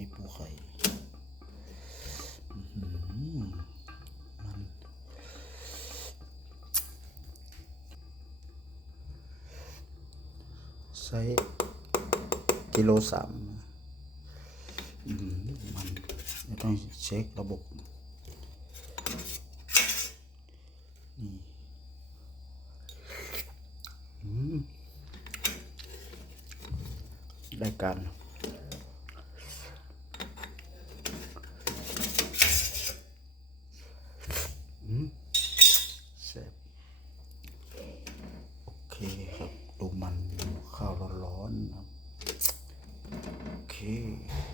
นี่ปูไข่มันไซกิโลสามมันต้องเช็คระบบนี่ได้การ ดู